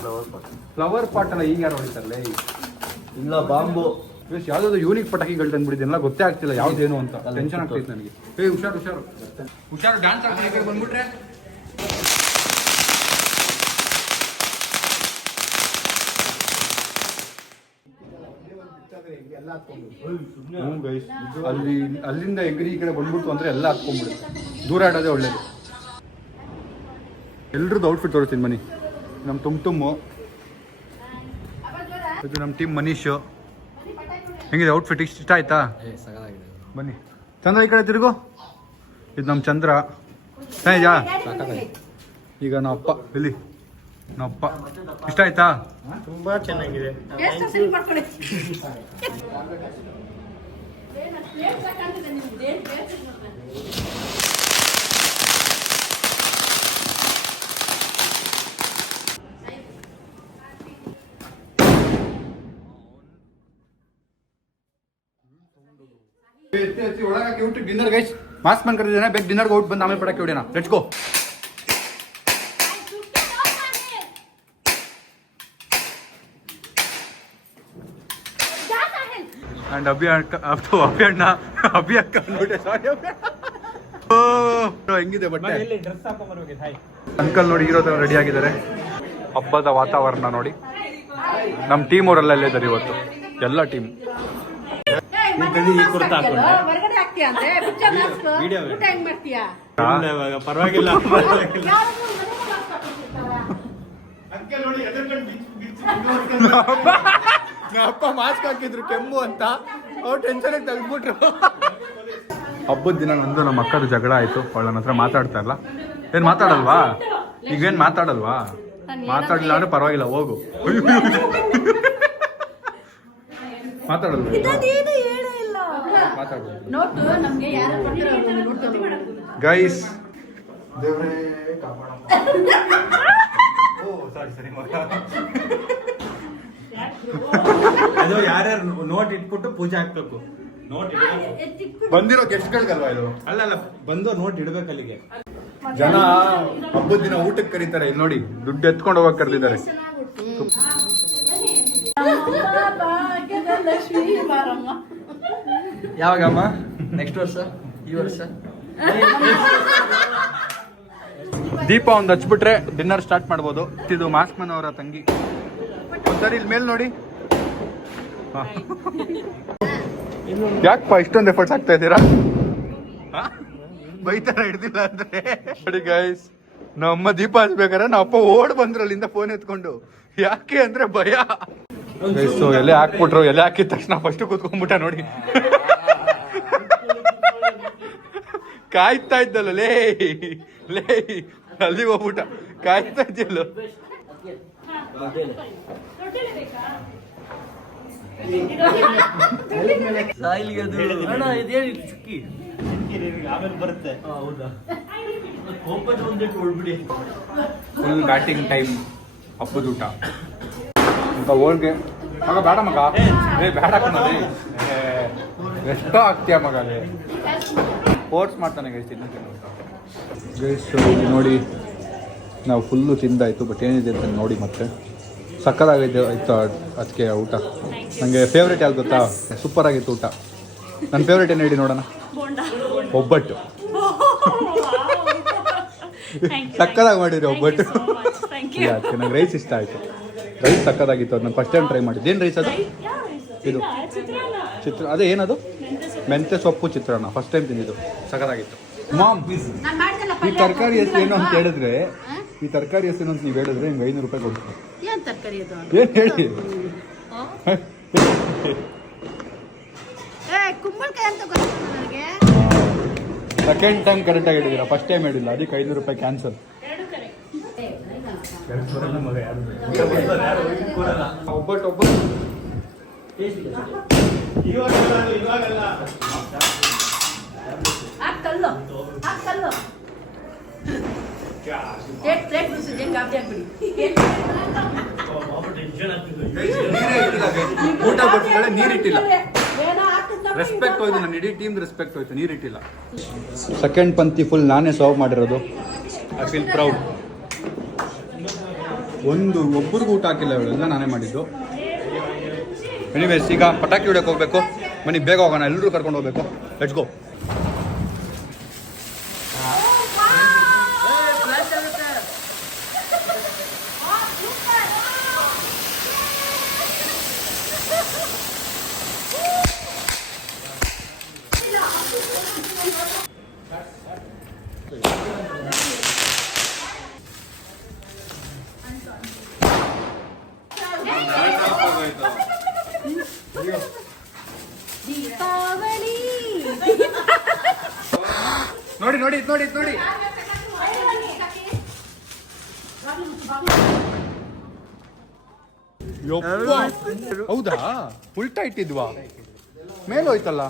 ಫ್ಲವರ್ ಪಾಟ್ ಅಲ್ಲ, ಈಗ ಯಾರು ಹೊಡಿತಾರಲ್ಲ. ಇಲ್ಲ ಬಾಂಬು ಯಾವ್ದಾದ್ರು ಯೂನಿಕ್ ಪಟಾಕಿಗಳು ತಂದ್ಬಿಟ್ಟಿದ್ದೆಲ್ಲ ಗೊತ್ತೇ ಆಗ್ತಿಲ್ಲ ಯಾವ್ದೇನು ಅಂತ. ಟೆನ್ಷನ್ ಆಗ್ತೈತೆ ನನಗೆ. ಹುಷಾರು ಡ್ಯಾನ್ಸ್ ಆಗ್ತದೆ ಬಂದ್ಬಿಟ್ರೆ. ಅಲ್ಲಿಂದ ಎಗ್ರಿ ಈ ಕಡೆ ಬಂದ್ಬಿಡ್ತು ಅಂದ್ರೆ ಎಲ್ಲ ಹತ್ಕೊಂಡ್ಬಿಡುತ್ತೆ. ದೂರ ಆಡೋದೇ ಒಳ್ಳೇದು. ಎಲ್ರದ್ದು ಔಟ್ಫಿಟ್ ತೋರಿಸ್ತೀನಿ ಬನ್ನಿ. ನಮ್ಮ ಟುಮ್ಮು, ಇದು ನಮ್ಮ ಟೀಮ್ ಮನೀಶು. ಹೆಂಗಿದೆ ಔಟ್ಫಿಟ್? ಇಷ್ಟ ಆಯ್ತಾ? ಬನ್ನಿ ಚಂದ್ರ ಈ ಕಡೆ ತಿರುಗು. ಇದು ನಮ್ಮ ಚಂದ್ರ. ಸರಿಜಾ? ಈಗ ನಾವಪ್ಪ ಇಲ್ಲಿ ನಾವಪ್ಪ. ಇಷ್ಟ ಆಯ್ತಾ? ತುಂಬಾ ಚೆನ್ನಾಗಿದೆ. ಒಳಗೆ ಡಿನ್ನರ್ ಗೈಸ್. ಮಾಸ್ಕ್ ಬಂದ್ ಕರೆದಿದ್ದಾನೆ. ಬೇಗ ಡಿನ್ನರ್ಗೆ ಔಟ್ ಬಂದು ಆಮೇಲೆ ಪಟಾಕಿ ಹೊಡಿಯೋಣ. Let's go. ಅಂಡ್ ಅಭಿ ಅಕ್ಕ ಹೆಂಗಿದೆ ಬಟ್ಟೆ? ಅಂಕಲ್ ನೋಡಿ ಹೀರೋ ತರ ರೆಡಿ ಆಗಿದ್ದಾರೆ. ಹಬ್ಬದ ವಾತಾವರಣ ನೋಡಿ. ನಮ್ಮ ಟೀಮ್ ಅವರೆಲ್ಲ ಅಲ್ಲೇ ಇದ್ದಾರೆ ಇವತ್ತು, ಎಲ್ಲ ಟೀಮ್. ಪರವಾಗಿಲ್ಲ. ಅಪ್ಪ ಮಾಸ್ಕ್ ಹಾಕಿದ್ರು ಕೆಮ್ಮು ಅಂತ, ಅವ್ರು ಟೆನ್ಷನ್ ತೆಗೆದ್ಬಿಟ್ರು. ಹಬ್ಬದ ದಿನ ನಂದು ನಮ್ಮ ಅಕ್ಕದ ಜಗಳ ಆಯ್ತು. ಅವಳ ನನ್ನ ಹತ್ರ ಮಾತಾಡ್ತಾ ಇಲ್ಲ. ಏನ್ ಮಾತಾಡಲ್ವಾ? ಈಗೇನ್ ಮಾತಾಡಲ್ವಾ? ಮಾತಾಡಲಿಲ್ಲ ಅಂದ್ರೆ ಪರವಾಗಿಲ್ಲ, ಹೋಗು. ಮಾತಾಡಲ್ವಾ? ಗೈಸ್ ದೇವ್ರೇ ಕಾಪಾಡ. ಅದು ಯಾರ್ಯಾರು ನೋಟ್ ಇಟ್ಬಿಟ್ಟು ಪೂಜೆ ಹಾಕ್ಬೇಕು. ನೋಟ್ ಬಂದಿರೋ ಗೆಸ್ಟ್ಗಳಿಗಲ್ವಾ ಇದು? ಅಲ್ಲ ಬಂದು ನೋಟ್ ಇಡ್ಬೇಕು ಅಲ್ಲಿಗೆ. ಜನ ಹಬ್ಬದ ದಿನ ಊಟಕ್ಕೆ ಕರೀತಾರೆ. ಇಲ್ಲಿ ನೋಡಿ ದುಡ್ಡು ಎತ್ಕೊಂಡು ಹೋಗಕ್ ಕರೆದಿದ್ದಾರೆ. ಭಾಗ್ಯದ ಲಕ್ಷ್ಮೀ ಬಾರಮ್ಮ. ಯಾವಾಗಮ್ಮ? ನೆಕ್ಸ್ಟ್ ವರ್ಷ? ಈ ವರ್ಷ? ದೀಪ ಒಂದು ಹಚ್ಬಿಟ್ರೆ ಡಿನ್ನರ್ ಸ್ಟಾರ್ಟ್ ಮಾಡ್ಬೋದು. ಇದು ಮಾಸ್ಮನ್ ಅವರ ತಂಗಿ. ಸರ್ ಇಲ್ಲಿ ಮೇಲೆ ನೋಡಿ. ಯಾಕಪ್ಪ ಇಷ್ಟೊಂದು ಎಫರ್ಟ್ಸ್ ಆಗ್ತಾ ಇದ್ದೀರಾ? ಬೈತಾರ ಹಿಡ್ದಿಲ್ಲ ಅಂದ್ರೆ ನೋಡಿ ಗೈಸ್, ನಮ್ಮ ದೀಪ ಹಚ್ಬೇಕಾರೆ ನಮ್ಮ ಅಪ್ಪ ಓಡ್ ಬಂದ್ರು ಅಲ್ಲಿಂದ ಫೋನ್ ಎತ್ಕೊಂಡು. ಯಾಕೆ ಅಂದ್ರೆ ಭಯ. ಗೈಸ್ ಎಲೆ ಹಾಕ್ಬಿಟ್ರು. ಎಲೆ ಹಾಕಿದ ತಕ್ಷಣ ಫಸ್ಟ್ ಕೂತ್ಕೊಂಡ್ಬಿಟ್ಟ ನೋಡಿ. ಕಾಯ್ತಾ ಇದ್ದಲ್ಲ ಲೇ ಲೇ, ಅಲ್ಲಿ ಹೋಗ್ಬಿಟ್ಟ. ಕಾಯ್ತಾ ಇದ್ಯಲ್ಲ. ಸಾಯಿಲಿಗೆ ಅದು ಅಣ್ಣ ಇದೇನು ಚುಕ್ಕಿ ಆಮೇಲೆ ಬರುತ್ತೆ. ಹೌದಾ? ಓಪನ್ ಒಂದಿಟ್ಟು ಹೊಡ್ಬಿಡಿ. Full batting time. ಹಬ್ಬದ ಊಟ ಅಂತ ಹೋಳ್ಗೆ. ಮಗ ಬೇಡ ಮಗ, ಏ ಬೇಡ ಕಣದೆ, ಎಷ್ಟೋ ಆಗ್ತೀಯ ಮಗ. ಅದೇ ಫೋರ್ಸ್ ಮಾಡ್ತಾನೆ ಗೈಸ್ ತಿನ್ನಕ್ಕೆ. ಗೈಸ್ ನೋಡಿ, ನಾವು ಫುಲ್ಲು ತಿಂದಾಯಿತು. ಬಟ್ ಏನಿದೆ ಅಂತ ನೋಡಿ ಮತ್ತೆ ಸಕ್ಕತ್ತಾಗೈತೆ ಆಯಿತು ಅದಕ್ಕೆ ಊಟ. ನನಗೆ ಫೇವ್ರೇಟ್ ಯಾವ್ದು ಗೊತ್ತಾ? ಸೂಪರ್ ಆಗಿತ್ತು ಊಟ. ನನ್ನ ಫೇವ್ರೇಟ್ ಏನು ಹೇಳಿ ನೋಡೋಣ? ಒಬ್ಬಟ್ಟು. ಸಕ್ಕತ್ತಾಗಿ ಮಾಡಿದ್ರಿ ಒಬ್ಬಟ್ಟು. ಅದಕ್ಕೆ ನಂಗೆ ರೈಸ್ ಇಷ್ಟ ಆಯಿತು. ರೈಸ್ ಸಕ್ಕತ್ತಾಗಿತ್ತು. ಅದು ನಾನು ಫಸ್ಟ್ ಟೈಮ್ ಟ್ರೈ ಮಾಡಿದ್ದೆ. ಏನು ರೈಸ್ ಅದು? ಇದು ಚಿತ್ರ, ಅದೇ ಏನದು? ಮೆಂತ್ಯ ಸೊಪ್ಪು ಚಿತ್ರಾನ್ನ. ಫಸ್ಟ್ ಟೈಮ್ ತಿಂದಿದ್ದು. ಸಕ್ಕತ್ತಾಗಿತ್ತು. ಮಾಮ್, ಈ ತರಕಾರಿ ಹೆಸರು ಏನು ಅಂತ ಹೇಳಿದ್ರೆ, ಈ ತರಕಾರಿ ಹೆಸರು ಅಂತ ನೀವು ಹೇಳಿದ್ರೆ ನಿಮ್ಗೆ 500 ರೂಪಾಯಿ ಕೊಡ್ತೀನಿ. ಏನ್ ತರಕಾರಿ ಅದು? ಏನು ಹೇಳಿ? ಕುಂಬಳಕಾಯಿ ಅಂತ ಗೊತ್ತಿಲ್ಲ ನನಗೆ. ಸೆಕೆಂಡ್ ಟೈಮ್ ಕರೆಕ್ಟಾಗಿ ಹೇಳಿದ್ದೀರಾ, ಫಸ್ಟ್ ಟೈಮ್ ಹೇಳಿಲ್ಲ. ಅದಕ್ಕೆ 500 ರೂಪಾಯಿ ಕ್ಯಾನ್ಸಲ್. ಒಬ್ಬಟ್ಟು ಇವಾಗಲ್ಲ. ಕಲ್ಲು ಕಲ್ಲು ಪ್ಲೇಟ್ ಬಿಡಿಸಿದ್ದೆ ಗಾಬರಿ ಆಗ್ಬಿಡಿ. ಊಟ ಕೊಟ್ಟಿದ್ದಾಳೆ, ನೀರಿಟ್ಟಿಲ್ಲ. ರೆಸ್ಪೆಕ್ಟ್ ಹೋಯ್ತು, ನನ್ನ ಇಡೀ ಟೀಮ್ ರೆಸ್ಪೆಕ್ಟ್ ಹೋಯ್ತು, ನೀರಿಟ್ಟಿಲ್ಲ. ಸೆಕೆಂಡ್ ಪಂಕ್ತಿ ಫುಲ್ ನಾನೇ ಸರ್ವ್ ಮಾಡಿರೋದು. I feel proud. ಒಬ್ಬರಿಗೂ ಊಟ ಹಾಕಿಲ್ಲ, ಇವಳೆಲ್ಲ ನಾನೇ ಮಾಡಿದ್ದು. ಎನಿವೇಸ್, ಈಗ ಪಟಾಕಿ ಹೊಡಕ್ಕೆ ಹೋಗ್ಬೇಕು. ಬನ್ನಿ ಬೇಗ ಹೋಗೋಣ, ಎಲ್ಲರೂ ಕರ್ಕೊಂಡು ಹೋಗ್ಬೇಕು. Let's go. ದೀಪಾವಳಿ ನೋಡಿ ನೋಡಿ ನೋಡಿ ನೋಡಿ. ಹೌದಾ? ಉಲ್ಟಾ ಇಟ್ಟಿದ್ವಾ? ಮೇಲೆ ಹೋಯ್ತಲ್ಲ.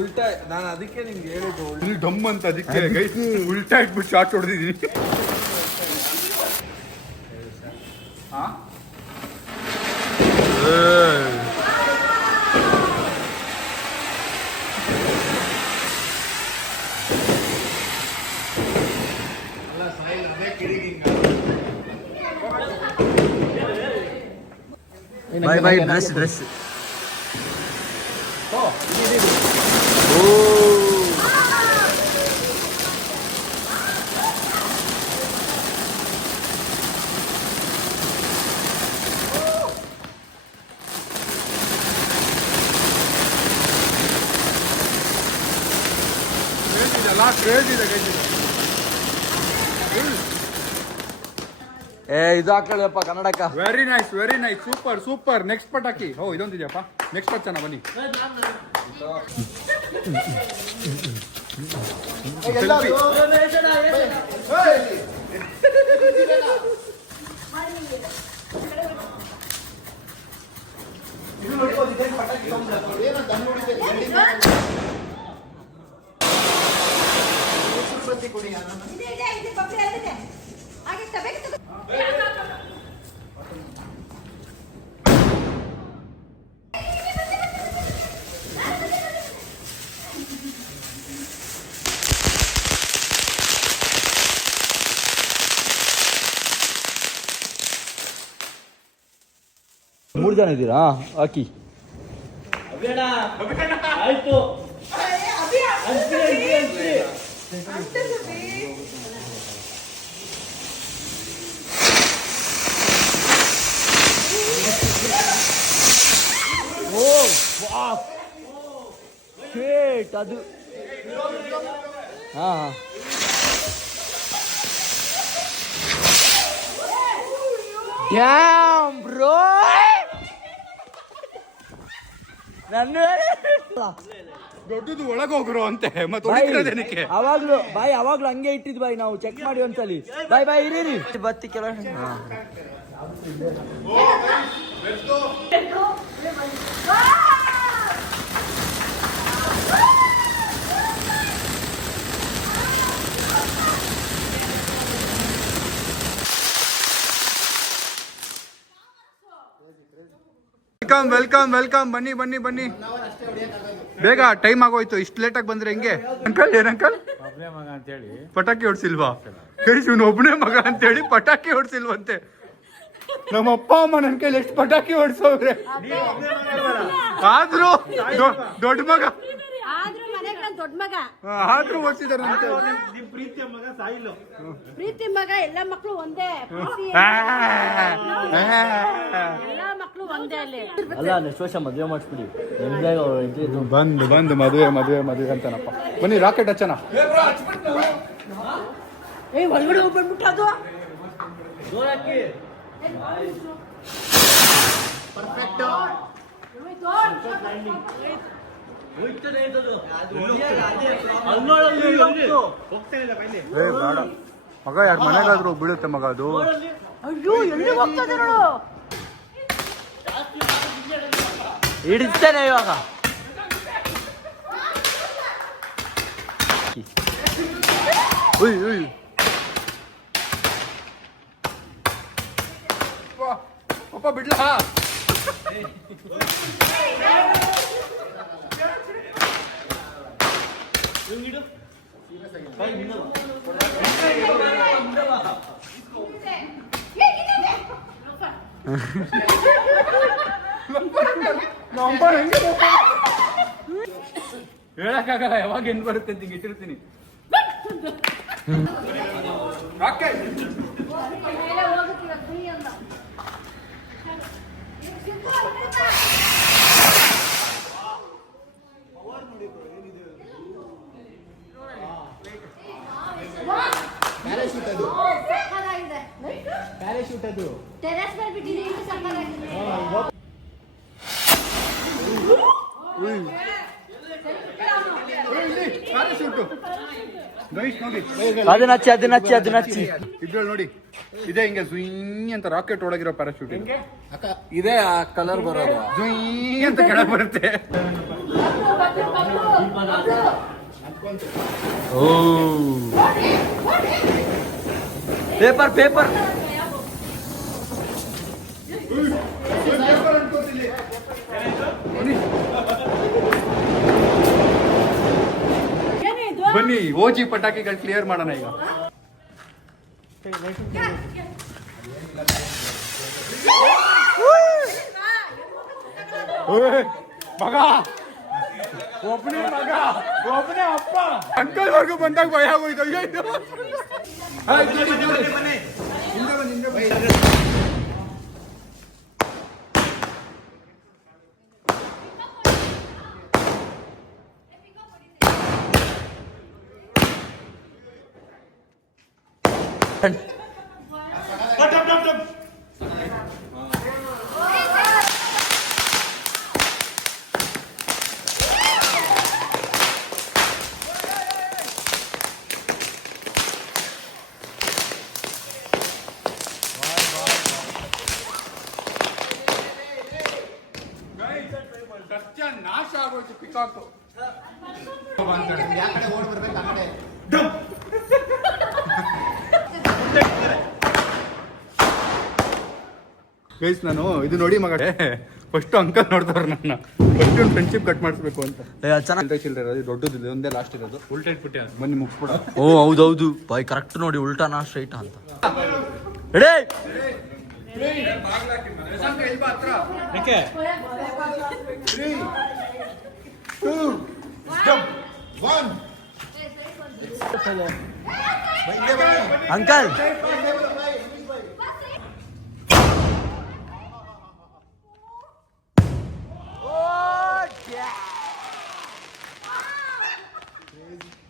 ಉಲ್ಟಾ. ನಾನು ಅದಕ್ಕೆ ನಿಮ್ಗೆ ಹೇಳಿದ್ದು ಇಲ್ಲಿ ಡಮ್ ಅಂತ. ಅದಕ್ಕೆ ಗೈಸ್ ಉಲ್ಟಾ ಇಟ್ಬಿಟ್ಟು ಶಾರ್ಟ್ ಹೊಡೆದಿದ್ದೀನಿ. ಬಾಯ್ ಬಾಯ್. ಡ್ರೆಸ್ ಇದು ಹಾಕೊಳ್ಳಪ್ಪ ಕನ್ನಡಕ್ಕ. Very nice, very nice, super super. Next ಪಟಾಕಿ. ಓ ಇದೊಂದಿದೆಯಪ್ಪ. ನೆಕ್ಸ್ಟ್ ಹಚ್ಚೋಣ ಬನ್ನಿ. 3 ಜನ ಇದ್ದೀರಾ ಹಾಕಿ ಆಯ್ತು ಓ ವಾವ್ ಶೇಟ್ ಅದು ಹಾ ಡ್ಯಾಮ್ ಬ್ರೋ ನನ್ನ ದೊಡ್ಡದು ಒಳಗೋಗ್ರು ಅಂತೆ ಮತ್ತೆ ಹೊಡಿತಿರೋದೇನಕ್ಕೆ? ಅವಾಗ್ಲೂ ಹಂಗೆ ಇಟ್ಟಿದ್ ಬಾಯ್ ನಾವು ಚೆಕ್ ಮಾಡಿ ಒಂದ್ಸಲಿ ಬಾಯ್ ಇರೀರಿ ಬತ್ತಿ ಕೆಲವು ವೆಲ್ಕಮ್ ವೆಲ್ಕಮ್ ವೆಲ್ಕಮ್ ಬನ್ನಿ ಬನ್ನಿ ಬನ್ನಿ ಬೇಗ ಟೈಮ್ ಆಗೋಯ್ತು. ಇಷ್ಟು ಲೇಟ್ ಆಗಿ ಬಂದ್ರೆ ಹೆಂಗೆ? ಅಂಕಲ್ ಏನ್ ಅಂಕಲ್ ಪಟಾಕಿ ಹೊಡ್ಸಿಲ್ವಾ? ಇವನು ಒಬ್ಬನೇ ಮಗ ಅಂತೇಳಿ ಪಟಾಕಿ ಹೊಡ್ಸಿಲ್ವಂತೆ. ನಮ್ಮ ಅಪ್ಪ ಅಮ್ಮ ನನ್ ಕೈಲಿ ಎಷ್ಟು ಪಟಾಕಿ ಹೊಡ್ಸೋವ್ರೆ. ಆದ್ರೂ ದೊಡ್ಡ ಮಗ ಆದ್ರೂ ಮನೆಗೆ ನನ್ ದೊಡ್ಡ ಮಗ ಆದ್ರೂ ಹೊಡ್ಸಿದಾರೆ ಪ್ರೀತಿ ಮಗ. ಎಲ್ಲ ಮಕ್ಳು ಒಂದೇ, ಎಲ್ಲ ಮಕ್ಳು ಒಂದೇ ಅಲ್ಲಿ. ಅಲ್ಲ ನೆಕ್ಸ್ಟ್ ವರ್ಷ ಮದುವೆ ಮಾಡಿಸ್ಬಿಡಿ ಬಂದು ಮದುವೆ ಮದುವೆ ಮದುವೆ ಅಂತಾನಪ್ಪ. ಬನ್ನಿ ರಾಕೆಟ್ ಹಚ್ಚನ. ಒಳಗಡೆ ಹೋಗ್ಬಿಟ್ಬಿಟ್ಟು ಅದು ಮಗ ಯಾಕೆ ಮನೆಗಾದ್ರೂ ಬೀಳುತ್ತೆ ಮಗ ಅದು. ಅಯ್ಯೋ ಎಲ್ಲಿ ಹೋಗ್ತದೆ ನೋಡು. ಹಿಡಿಸ್ತೇನೆ ಇವಾಗ ಪಪ್ಪ ಬಿಡ್ಲಾ? ಹೇಳಕ್ಕಾಗಲ್ಲ ಯಾವಾಗ ಏನ್ ಬರುತ್ತೆ ಅಂತ ಇಟ್ಟಿರ್ತೀನಿ. ಪ್ಯಾರಾಶೂಟ್ ಅದು ಟೆರೆಸ್ ಮೇಲೆ ಬಿಟ್ಟಿದ್ದೀನಿ, ಸಕ್ಕತ್ತಾಗಿದೆ. ಅದನ್ನ ಹಚ್ಚಿ ಇದ್ರಲ್ಲಿ ನೋಡಿ ಇದೇ ಹಿಂಗೆ ಜುಯ್ ಅಂತ ರಾಕೆಟ್ ಒಳಗಿರೋ ಪ್ಯಾರಾಶೂಟ್ ಇದೇ ಆ ಕಲರ್ ಬರೋದು ಜುಯ್ ಅಂತ ಕೆಳಗೆ ಬರುತ್ತೆ. ಪೇಪರ್ ಬನ್ನಿ ಓಜಿ ಪಟಾಕಿಗಳು ಕ್ಲಿಯರ್ ಮಾಡೋಣ ಈಗ. ಮಗ ಒಬ್ಬನೇ ಮಗ ಒಬ್ಬನೇ ಅಪ್ಪ. ಅಂಕಲ್ ವರ್ಗು ಬಂದಾಗ ಭಯ ಆಗೋಯ್ತು. ನಾಶ ಆಗೋಯ್ತು ಪಿಕಾಕು. ಯಾವ ಕಡೆ ಓಡ್ ಬರ್ಬೇಕು ಆ ಕಡೆ. ಗೈಸ್ ನಾನು ಇದು ನೋಡಿ ಮಗ ಫಸ್ಟ್ ಅಂಕಲ್ ನೋಡ್ತಾರ ನನ್ನ ಫಸ್ಟ್ ಒಂದು ಫ್ರೆಂಡ್ಶಿಪ್ ಕಟ್ ಮಾಡಿಸ್ಬೇಕು ಅಂತ. ಚೆನ್ನಾಗಿ ಚಿಲ್ಲರೆ ದೊಡ್ಡದಿದೆ ಒಂದೇ ಲಾಸ್ಟ್ ಇರೋದು. ಉಲ್ಟಾ ಇಟ್ಬಿಟ್ಟೆ ಬನ್ನಿ ಮುಗಿಸ್ಬಿಡ. ಓ ಹೌದೌದು ಬಾಯ್ ಕರೆಕ್ಟ್ ನೋಡಿ ಉಲ್ಟಾನಾ ಸ್ಟ್ರೈಟ್ ಅಂತ. ಅಂಕಲ್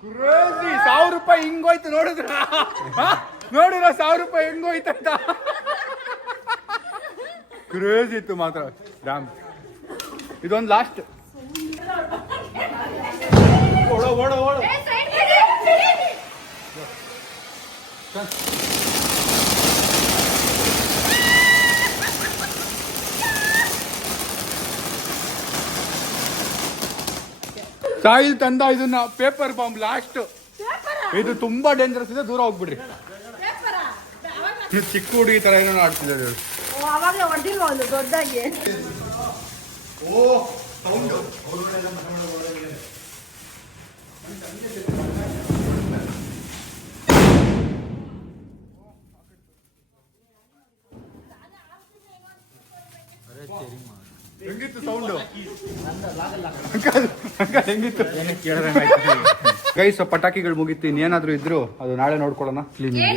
ಕ್ರೇಜಿ 1000 ರೂಪಾಯಿ ಹಿಂಗೋಯ್ತು ನೋಡಿದ್ರ ನೋಡಿರ 1000 ರೂಪಾಯಿ ಹೆಂಗೋಯ್ತಂತ ಕ್ರೇಜ್ ಇತ್ತು ಮಾತ್ರ ರಾಮ್. ಇದೊಂದು ಲಾಸ್ಟ್. ಸಾಯಿಲ್ ತಂದ ಇದನ್ನ ಪೇಪರ್ ಬಾಂಬ್ ಲಾಸ್ಟ್. ಇದು ತುಂಬಾ ಡೇಂಜರಸ್ ಇದೆ, ದೂರ ಹೋಗ್ಬಿಡ್ರಿ. ನೀವು ಚಿಕ್ಕ ಹುಡುಗಿ ತರ ಏನೋ ಆಡ್ತಿದ್ದಾರೆ. ಅವಾಗಲೇ ಹೊಡೆದಿಲ್ವ ಒಂದು ದೊಡ್ಡದಾಗಿ. ಹೆಂಗಿತ್ತು ಸೌಂಡ್ ಹೆಂಗಿತ್ತು? ಗೈಸ್ ಪಟಾಕಿಗಳು ಮುಗಿತು. ಇನ್ನೇನಾದ್ರೂ ಇದ್ರು ಅದು ನಾಳೆ ನೋಡ್ಕೊಳ್ಳೋಣ.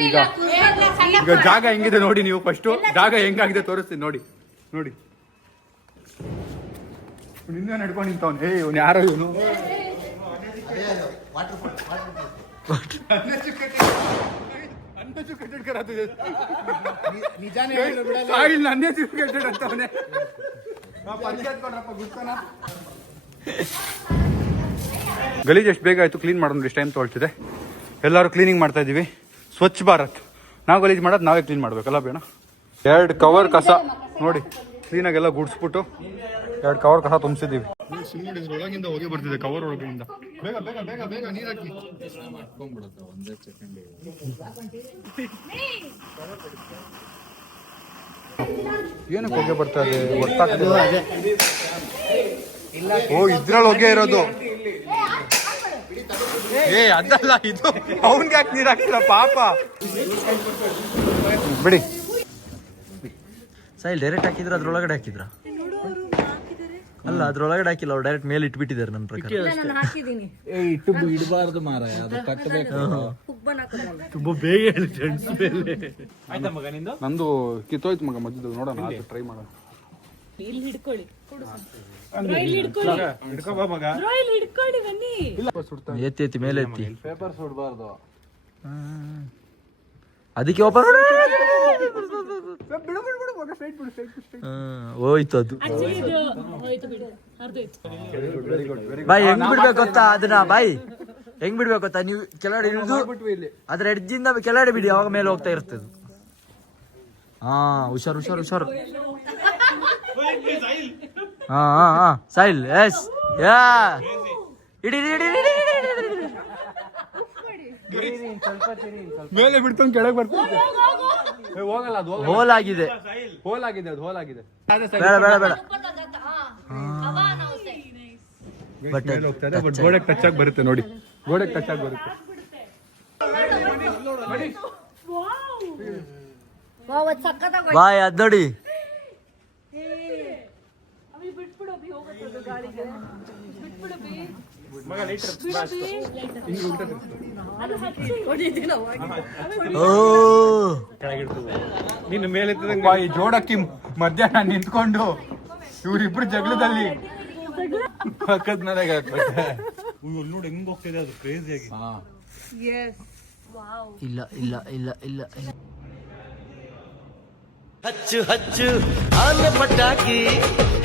ಈಗ ಜಾಗ ಹೆಂಗಿದೆ ನೋಡಿ ನೀವು. ಫಸ್ಟ್ ಜಾಗ ಹೆಂಗಾಗಿದೆ ತೋರಿಸ್ತೀನಿ ನೋಡಿ. ನೋಡಿ ನಿನ್ನೆ ನಡ್ಕೊಂಡು ನಿಂತವನು. ಇವನು ಯಾರೋ ಇವನು. ಅಂತವನೇ ಗಲೀಜ್ ಎಷ್ಟು ಬೇಗ ಆಯ್ತು ಕ್ಲೀನ್ ಮಾಡೋದು. ಎಷ್ಟು ಟೈಮ್ ತೊಗೊಳ್ತಿದೆ. ಎಲ್ಲರೂ ಕ್ಲೀನಿಂಗ್ ಮಾಡ್ತಾ ಇದೀವಿ. ಸ್ವಚ್ಛ ಭಾರತ್. ನಾವು ಗಲೀಜ್ ಮಾಡೋದು ನಾವೇ ಕ್ಲೀನ್ ಮಾಡ್ಬೇಕಲ್ಲ ಬೇಡ. 2 ಕವರ್ ಕಸ ನೋಡಿ ಕ್ಲೀನಾಗೆಲ್ಲ ಗುಡ್ಸ್ಬಿಟ್ಟು 2 ಕವರ್ ಕಸ ತುಂಬಿಸಿದೀವಿ. ಒಳಗಿಂದ ಹೋಗಿ ಬರ್ತಿದೆ ಕವರ್ ಒಳಗಿಂದ. ಬೇಗ ಬೇಗ ಬೇಗ ಬೇಗ ನೀರ್ ಹಾಕಿ. ಏನಕ್ಕೆ ಹೊಗೆ ಬರ್ತಾ ಇದೆ? ಗೊತ್ತಾಗ್ತಿಲ್ಲ. ಓ ಇದ್ರಲ್ಲಿ ಹೊಗೆ ಇರೋದು. ಅದಲ್ಲ ಇದು. ಅವನ್ಗೆ ಯಾಕೆ ನೀರ್ ಹಾಕ್ತಿಲ್ಲ ಪಾಪ. ಬಿಡಿ. ಸೈಲ್ ಡೈರೆಕ್ಟ್ ಹಾಕಿದ್ರ ಅದ್ರೊಳಗಡೆ ಹಾಕಿದ್ರ? ಅಲ್ಲ ಅದ್ರೊಳಗಡೆ ಹಾಕಿಲ್ಲ, ಅವ್ರು ಡೈರೆಕ್ಟ್ ಮೇಲೆ ಇಟ್ಬಿಟ್ಟಿದ್ದಾರೆ ನನ್ನ ಪ್ರಕಾರ. ನಾನು ಹಾಕಿದ್ದೀನಿ. ಇಟ್ಟು ಇಡಬಾರ್ದು ಮಾರಾಯ, ಅದು ಕಟ್ಟಬೇಕು. ತುಂಬಾ ಬೇಗ ಹೇಳಿ ಫ್ರೆಂಡ್ಸ್ ಮೇಲೆ. ಆಯ್ತಾ ಮಗ ನಿಂದು? ನಂದು ಕಿತ್ತೋಯ್ತು ಮಗ ಮಧ್ಯದಲ್ಲಿ. ನೋಡೋಣ ಟ್ರೈ ಮಾಡೋಣ. ಇಲ್ಲಿ ಹಿಡ್ಕೊಳ್ಳಿ. ಹಿಡ್ಕೋಬಾ ಮಗ. ಇಲ್ಲಿ ಹಿಡ್ಕೊಳ್ಳಿ ಬನ್ನಿ. ಎತ್ತಿ ಎತ್ತಿ ಮೇಲೆ ಎತ್ತಿ. ಪೇಪರ್ ಸುಡಬಾರ್ದು. ಅದಕ್ಕೆ ಓಪನ್ ಹೋಯ್ತು ಅದು. ಬಾಯ್ ಹೆಂಗ್ ಬಿಡ್ಬೇಕು ಗೊತ್ತಾ ಅದನ್ನ? ಬಾಯ್ ಹೆಂಗ್ ಬಿಡ್ಬೇಕು ಗೊತ್ತಾ? ನೀವು ಕೆಳಗಡೆ ಇಳಿದು ಅದ್ರ ಎಡ್ಜಿಂದ ಕೆಳಗಡೆ ಬಿಡಿ, ಅವಾಗ ಮೇಲೆ ಹೋಗ್ತಾ ಇರ್ತದೆ. ಹಾ ಹುಷಾರು ಹುಷಾರು ಹುಷಾರು. ಹಾ ಹಾ ಹಾ ಸೈಲ್ ಎಸ್ ಯಾ ಇಡಿ ಇಡಿ ಇಡಿ. ಮೇಲೆ ಬಿಡ್ಕೊಂಡು ಕೆಳಗೆ ಬರ್ತೀನಿ. ಹೋಗಲ್ಲ ಅದು. ಹೋಲ್ ಆಗಿದೆ, ಹೋಲ್ ಆಗಿದೆ ಅದು. ಹೋಲ್ ಆಗಿದೆ. ಬೇಡ ಬೇಡ ಬೇಡ. ಬಟ್ ಗೋಡೆಗೆ ಟಚ್ ಆಗಿ ಬರುತ್ತೆ ನೋಡಿ. ಗೋಡೆಗೆ ಟಚ್ ಆಗಿ ಬರುತ್ತೆ. ಬಾಯ್ ಅದ್ ನೋಡಿ. ನಿನ್ನ ಮೇಲೆ ಈ ಜೋಡಕ್ಕಿ ಮಧ್ಯಾಹ್ನ ನಿಂತ್ಕೊಂಡು ಇವ್ರಿಬ್ರು ಜಗಳದಲ್ಲಿ ಪಕ್ಕದ ಮನೆಗೆ ನೋಡಿ ಹೆಂಗ್ ಹೋಗ್ತಿದೆ ಅದು ಕ್ರೇಜಿ ಆಗಿ. ಇಲ್ಲ ಇಲ್ಲ ಇಲ್ಲ ಇಲ್ಲ. ಹಚ್ಚು ಹಚ್ಚು ಆನೆ ಪಟಾಕಿ,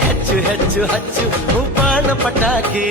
ಹೆಚ್ಚು ಹೆಚ್ಚು ಹಚ್ಚು ಉಪಾಣ ಪಟಾಕಿ.